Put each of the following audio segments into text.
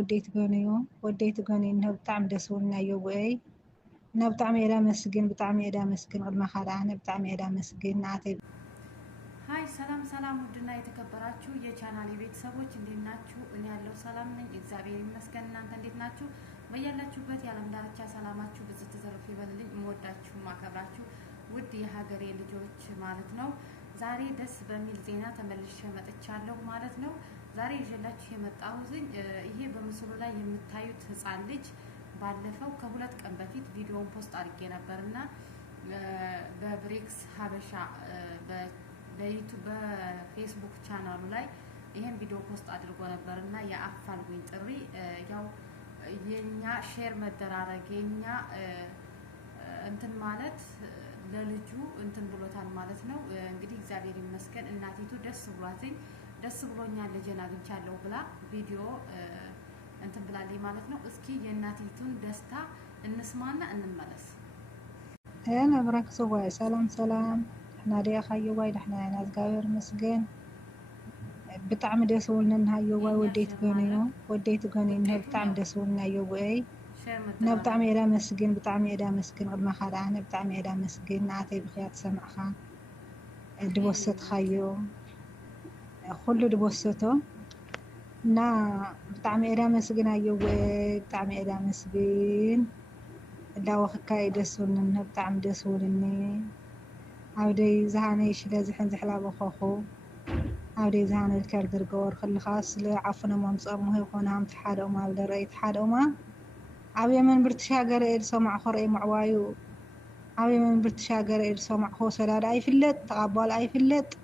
وديت غنيو وديت غني إنه بتعم دسولنا يوبي إنه بتعم إلى مسجن بتعم إلى مسجن قد ما خلعنا بتعم إلى مسجن نعتي. هاي سلام ودنا يتكبراتشو የቻናሌ ቤተሰቦች እንዴት ናችሁ? እኔ ያለው ሰላም ነኝ እግዚአብሔር ይመስገን። እናንተ እንዴት ናችሁ? በያላችሁበት የዓለም ዳርቻ ሰላማችሁ ብዙ ተዘርፍ ይበልልኝ። እምወዳችሁ ማከብራችሁ ውድ የሀገሬ ልጆች ማለት ነው። ዛሬ ደስ በሚል ዜና ተመልሼ መጥቻለሁ ማለት ነው። ዛሬ ይዤላችሁ የመጣሁት ይሄ በምስሉ ላይ የምታዩት ህፃን ልጅ ባለፈው ከሁለት ቀን በፊት ቪዲዮውን ፖስት አድርጌ ነበርና በብሬክስ ሀበሻ በዩቲዩብ በፌስቡክ ቻናሉ ላይ ይሄን ቪዲዮ ፖስት አድርጎ ነበርና የአፋልጉኝ ጥሪ ያው የኛ ሼር መደራረግ የኛ እንትን ማለት ለልጁ እንትን ብሎታል ማለት ነው። እንግዲህ እግዚአብሔር ይመስገን እናቲቱ ደስ ብሎኛል ልጄን አግኝቻለሁ ብላ ቪዲዮ እንትን ብላለች ማለት ነው። እስኪ የእናቲቱን ደስታ እንስማና እንመለስ። أنا برك سواي سلام إحنا دي خيو وايد إحنا ناس قابر مسجن بتعم دسولنا نهايو واي وديت غني إنه بتعم دسولنا يوبي إنه بتعم إلى مسجن قد ما خلعنا بتعم إلى مسجن نعتي بخيات سمعها دبوست خيو كله دبوسته نا بتعم إلى مسجن يوبي بتعم إلى مسجن لا وخكاي دسولنا إنه بتعم دسولني عودي زهاني شلا زحن زحلا بخوخو عودي زهاني الكردر قور خلي خاص لعفنا ما مصاب مهي وخونا هم تحادوا ما بدري تحادوا ما عوي من برتشاقر إل سمع خري معوايو عوي من برتشاقر إل سمع خو سلاد أي فلت تقابل أي فلت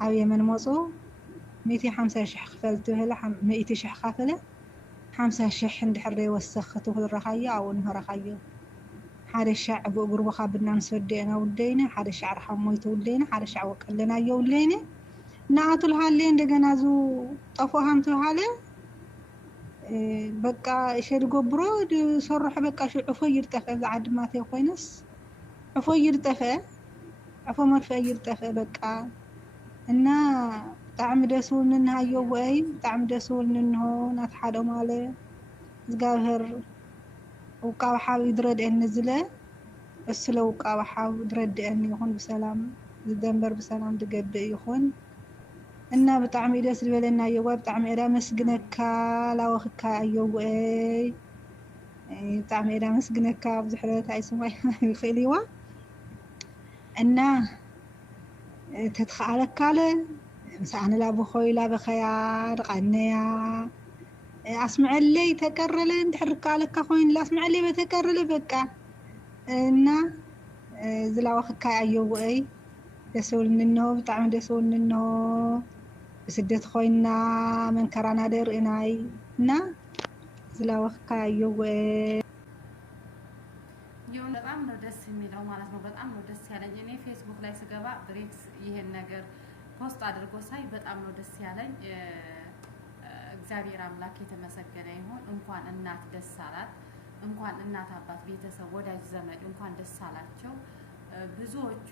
عوي من موصو 250 شح خفلته هلا 100 شح خافله 5 شح عند حري وسخته الرخاية أو إنه رخاية حدا الشعب وقربوا خابنا نسودينا ولينا حدا الشعر حمويته ولينا حدا الشعب وكلنا يولينا نعطوا الحالين دقنا زو طفوهم تهالي بقى يشرقوا برود صرح بقى شو عفو يرتفع بعد ما تيقينس عفو يرتفع عفو ما في يرتفع بقى إنا تعم دسول إنها يوبي تعم دسول إنه نتحدوا ماله زقاهر وقاو حاو يدرد أن نزله بس لو قاو حاو يدرد أن يكون بسلام الدنبر بسلام تقد يكون إنها بتعم يدس لنا يوبي بتعم إلى مسجنك لا وخكا يوبي بتعم إلى مسجنك بزحرة عيس ما يخليوا إنها تدخلك على مسأنا لا بخوي لا بخيار قنيا أسمع اللي تكرر تحرك عليك أخوين لا أسمع اللي بتكرر بقى إن زلا وخك أيوة دسول منه بتعمل دسول منه بسدت خوينا من كرانا دير إناي نا زلا وخك أيوة يوم በጣም ነው ደስ የሚለው ማለት ነው። በጣም ነው ደስ ያለኝ እኔ ፌስቡክ ላይ ስገባ ብሬክስ ይሄን ነገር ፖስት አድርጎ ሳይ በጣም ነው ደስ ያለኝ። እግዚአብሔር አምላክ የተመሰገነ ይሁን። እንኳን እናት ደስ አላት፣ እንኳን እናት አባት፣ ቤተሰብ፣ ወዳጅ ዘመድ እንኳን ደስ አላቸው። ብዙዎቹ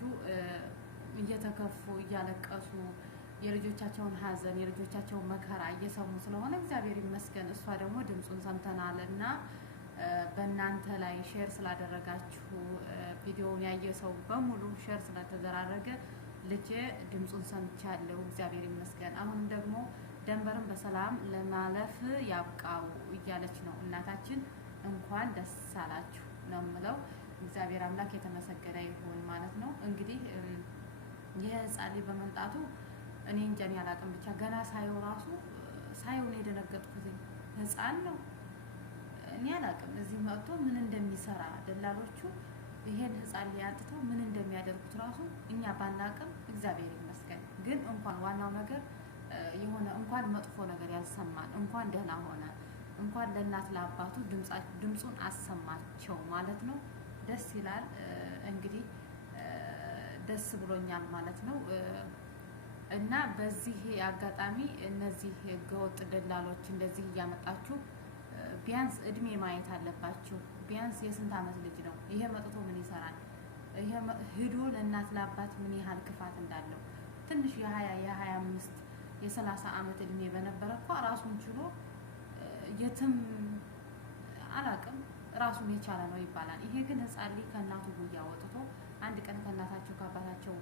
እየተከፉ እያለቀሱ የልጆቻቸውን ሀዘን የልጆቻቸውን መከራ እየሰሙ ስለሆነ እግዚአብሔር ይመስገን። እሷ ደግሞ ድምጹን ሰምተናልና በእናንተ ላይ ሼር ስላደረጋችሁ ቪዲዮውን ያየ ሰው በሙሉ ሼር ስለተደራረገ ልጄ ድምጹን ሰምቻለሁ እግዚአብሔር ይመስገን። አሁን ደግሞ ደንበርን በሰላም ለማለፍ ያብቃው እያለች ነው እናታችን። እንኳን ደስ አላችሁ ነው የምለው። እግዚአብሔር አምላክ የተመሰገነ ይሁን ማለት ነው። እንግዲህ ይሄ ህፃን ልጅ በመምጣቱ እኔ እንጃ አላውቅም። ብቻ ገና ሳየው ራሱ ሳየው ነው የደነገጥኩት። ህፃን ነው እኔ አላውቅም እዚህ መጥቶ ምን እንደሚሰራ ደላሎቹ ይሄን ህፃን ልጅ አጥተው ምን እንደሚያደርጉት ራሱ እኛ ባናውቅም እግዚአብሔር ይመስገን። ግን እንኳን ዋናው ነገር የሆነ እንኳን መጥፎ ነገር ያልሰማን እንኳን ደህና ሆነ እንኳን ለእናት ለአባቱ ድምጹን አሰማቸው ማለት ነው። ደስ ይላል። እንግዲህ ደስ ብሎኛል ማለት ነው። እና በዚህ አጋጣሚ እነዚህ ህገወጥ ደላሎች እንደዚህ እያመጣችሁ ቢያንስ እድሜ ማየት አለባችሁ። ቢያንስ የስንት ዓመት ልጅ ነው ይሄ መጥቶ ምን ይሰራል? ይሄ ሄዶ ለእናት ለአባት ምን ያህል ክፋት እንዳለው ትንሽ የ20 የ25 የ30 ዓመት እድሜ በነበረ እኮ ራሱን ችሎ የትም አላቅም ራሱን የቻለ ነው ይባላል። ይሄ ግን ህፃን ልጅ ከእናቱ ጉያ ወጥቶ አንድ ቀን ከእናታቸው ከአባታቸው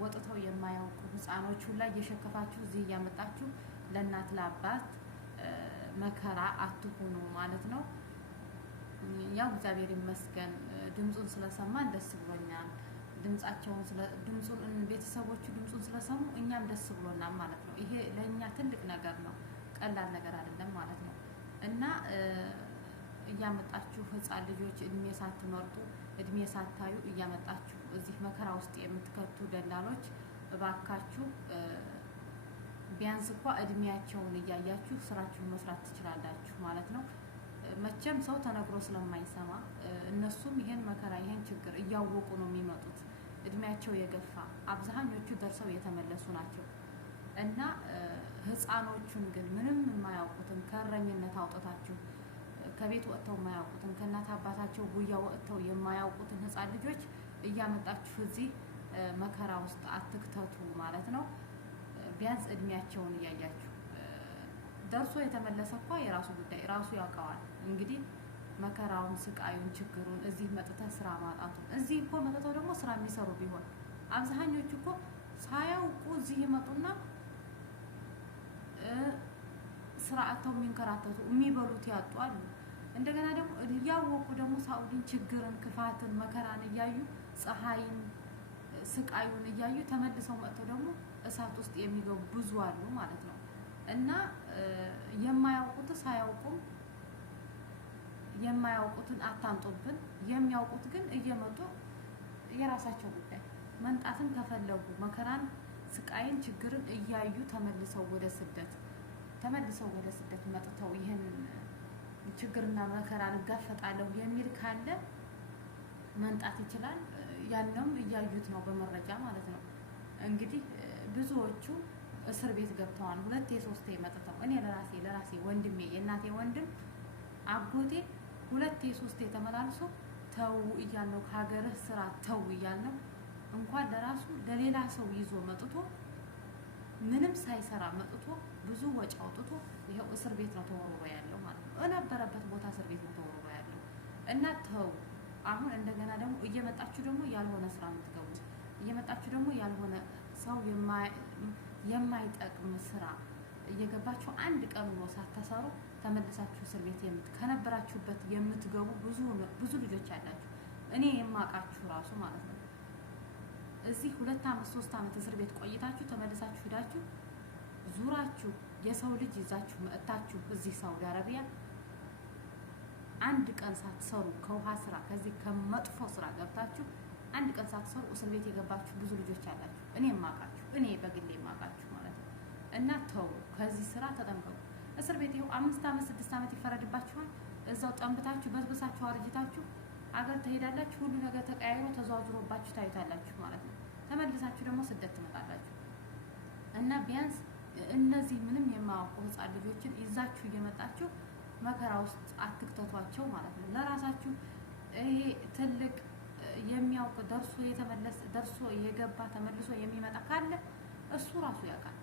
ወጥተው የማያውቁ ህፃኖቹ ላይ እየሸከፋችሁ እዚህ እያመጣችሁ ለእናት ለአባት መከራ አትሁኑ ማለት ነው። ያው እግዚአብሔር ይመስገን ድምፁን ስለሰማን ደስ ብሎኛል። ድምፁን ቤተሰቦቹ ድምፁን ስለሰሙ እኛም ደስ ብሎናል ማለት ነው። ይሄ ለእኛ ትልቅ ነገር ነው፣ ቀላል ነገር አይደለም ማለት ነው። እና እያመጣችሁ ህፃን ልጆች እድሜ ሳትመርጡ እድሜ ሳታዩ እያመጣችሁ እዚህ መከራ ውስጥ የምትከቱ ደላሎች እባካችሁ ቢያንስ እንኳ እድሜያቸውን እያያችሁ ስራችሁን መስራት ትችላላችሁ ማለት ነው። መቼም ሰው ተነግሮ ስለማይሰማ እነሱም ይሄን መከራ ይሄን ችግር እያወቁ ነው የሚመጡት። እድሜያቸው የገፋ አብዛኞቹ ደርሰው የተመለሱ ናቸው። እና ህፃኖቹን ግን ምንም የማያውቁትን ከእረኝነት አውጥታችሁ ከቤት ወጥተው የማያውቁትን ከእናት አባታቸው ጉያ ወጥተው የማያውቁትን ህፃን ልጆች እያመጣችሁ እዚህ መከራ ውስጥ አትክተቱ ማለት ነው። ቢያንስ እድሜያቸውን እያያችሁ ደርሶ የተመለሰ እኮ የራሱ ጉዳይ ራሱ ያውቀዋል። እንግዲህ መከራውን፣ ስቃዩን፣ ችግሩን እዚህ መጥተህ ስራ ማጣቱን እዚህ እኮ መጥተው ደግሞ ስራ የሚሰሩ ቢሆን አብዛኞቹ እኮ ሳያውቁ እዚህ ይመጡና ስራ አጥተው የሚንከራተቱ የሚበሉት ያጡ አሉ። እንደገና ደግሞ እያወቁ ደግሞ ሳኡዲን ችግርን፣ ክፋትን፣ መከራን እያዩ ፀሐይን፣ ስቃዩን እያዩ ተመልሰው መጥተው ደግሞ እሳት ውስጥ የሚገቡ ብዙ አሉ ማለት ነው። እና የማያውቁት ሳያውቁም የማያውቁትን አታንጦብን፣ የሚያውቁት ግን እየመጡ የራሳቸው ጉዳይ መንጣትን ከፈለጉ መከራን፣ ስቃይን፣ ችግርን እያዩ ተመልሰው ወደ ስደት መጥተው ይህን ችግርና መከራን እጋፈጣለሁ የሚል ካለ መንጣት ይችላል። ያንም እያዩት ነው በመረጃ ማለት ነው። እንግዲህ ብዙዎቹ እስር ቤት ገብተዋል። 2 3 መጥተው እኔ ለራሴ ወንድሜ የእናቴ ወንድም አጎቴ 2 3 ተመላልሶ ተው እያልነው ከሀገርህ ስራ ተው እያልነው እንኳን ለራሱ ለሌላ ሰው ይዞ መጥቶ ምንም ሳይሰራ መጥቶ ብዙ ወጪ አውጥቶ ይሄው እስር ቤት ነው ተወርሮ ያለው ማለት ነው። እነበረበት ቦታ እስር ቤት ነው ተወርሮ ያለው። እና ተው አሁን እንደገና ደግሞ እየመጣችሁ ደግሞ ያልሆነ ስራ የምትገቡት እየመጣችሁ ደግሞ ያልሆነ ሰው የማይጠቅም ስራ እየገባችሁ አንድ ቀን ውሎ ሳትሰሩ ተመልሳችሁ እስር ቤት ከነበራችሁበት የምትገቡ ብዙ ልጆች አላችሁ። እኔ የማውቃችሁ ራሱ ማለት ነው። እዚህ 2 ዓመት 3 ዓመት እስር ቤት ቆይታችሁ ተመልሳችሁ ሄዳችሁ ዙራችሁ የሰው ልጅ ይዛችሁ መጥታችሁ እዚህ ሳውዲ አረቢያ አንድ ቀን ሳትሰሩ ከውሃ ስራ ከዚህ ከመጥፎ ስራ ገብታችሁ አንድ ቀን ሳትሰሩ እስር ቤት የገባችሁ ብዙ ልጆች አላችሁ። እኔ የማውቃችሁ እኔ በግሌ የማውቃችሁ ማለት ነው። እና ተው ከዚህ ስራ ተጠንቀቁ። እስር ቤት ይኸው 5 ዓመት 6 ዓመት ይፈረድባችኋል። እዛው ጠንብታችሁ በዝብሳችሁ አርጅታችሁ አገር ትሄዳላችሁ። ሁሉ ነገር ተቀያይሮ ተዘዋዝሮባችሁ ታዩታላችሁ ማለት ነው። ተመልሳችሁ ደግሞ ስደት ትመጣላችሁ። እና ቢያንስ እነዚህ ምንም የማያውቁ ህፃን ልጆችን ይዛችሁ እየመጣችሁ መከራ ውስጥ አትክተቷቸው ማለት ነው። ለራሳችሁ ይሄ ትልቅ የሚያውቅ ደርሶ የገባ ተመልሶ የሚመጣ ካለ እሱ ራሱ ያውቃል።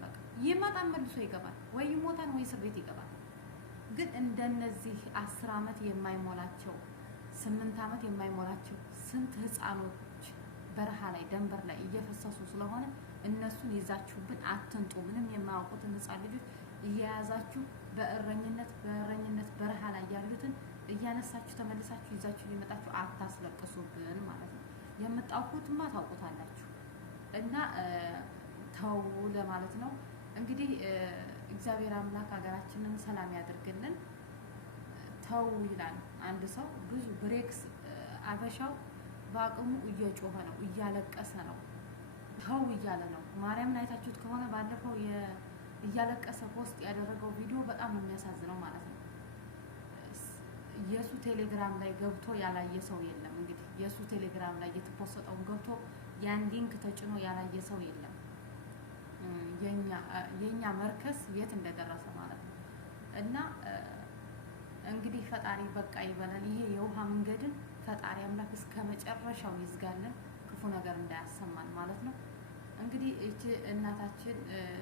በቃ ይመጣል፣ መልሶ ይገባል፣ ወይ ይሞታል ወይ እስር ቤት ይገባል። ግን እንደነዚህ 10 ዓመት የማይሞላቸው 8 ዓመት የማይሞላቸው ስንት ህፃኖች በረሃ ላይ ደንበር ላይ እየፈሰሱ ስለሆነ እነሱን ይዛችሁብን አትንጡ። ምንም የማያውቁትን ህፃን ልጆች እየያዛችሁ በእረኝነት በረሃ ላይ ያሉትን እያነሳችሁ ተመልሳችሁ ይዛችሁ እየመጣችሁ አታስለቅሱብን ማለት ነው። የምታውቁትማ ታውቁታላችሁ። እና ተው ለማለት ነው። እንግዲህ እግዚአብሔር አምላክ ሀገራችንን ሰላም ያድርግልን። ተው ይላል አንድ ሰው ብዙ ብሬክስ አበሻው በአቅሙ እየጮኸ ነው፣ እያለቀሰ ነው፣ ተው እያለ ነው። ማርያምን አይታችሁት ከሆነ ባለፈው እያለቀሰ ፖስት ያደረገው ቪዲዮ በጣም የሚያሳዝነው ማለት ነው። የሱ ቴሌግራም ላይ ገብቶ ያላየ ሰው የለም። እንግዲህ የሱ ቴሌግራም ላይ የተፖሰጠውን ገብቶ ያን ሊንክ ተጭኖ ያላየ ሰው የለም። የኛ መርከስ የት እንደደረሰ ማለት ነው። እና እንግዲህ ፈጣሪ በቃ ይበለን። ይሄ የውሃ መንገድን ፈጣሪ አምላክ እስከ መጨረሻው ይዝጋልን፣ ክፉ ነገር እንዳያሰማን ማለት ነው። እንግዲህ እቺ እናታችን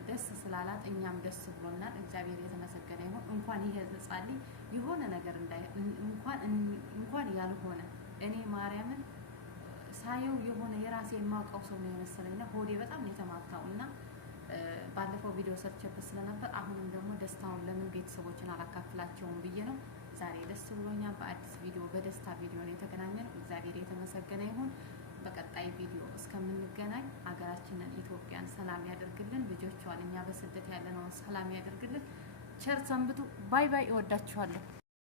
ደስ ስላላት እኛም ደስ ብሎናል። እግዚአብሔር የተመሰገነ ይሁን። እንኳን ይሄ ህፃን የሆነ ነገር እንኳን ያልሆነ እኔ ማርያምን ሳየው የሆነ የራሴ የማውቀው ሰው ነው የመሰለኝና ሆዴ በጣም ነው የተማታው እና ባለፈው ቪዲዮ ሰርቼበት ስለነበር አሁንም ደግሞ ደስታውን ለምን ቤተሰቦችን አላካፍላቸውም ብዬ ነው። ዛሬ ደስ ብሎኛል። በአዲስ ቪዲዮ በደስታ ቪዲዮ ነው የተገናኘነው። እግዚአብሔር የተመሰገነ ይሁን። በቀጣይ ቪዲዮ እስከምንገናኝ ሀገራችንን ኢትዮጵያን ሰላም ያደርግልን። ልጆቿን እኛ በስደት ያለነውን ሰላም ያደርግልን። ቸር ሰንብቱ። ባይ ባይ። እወዳችኋለሁ።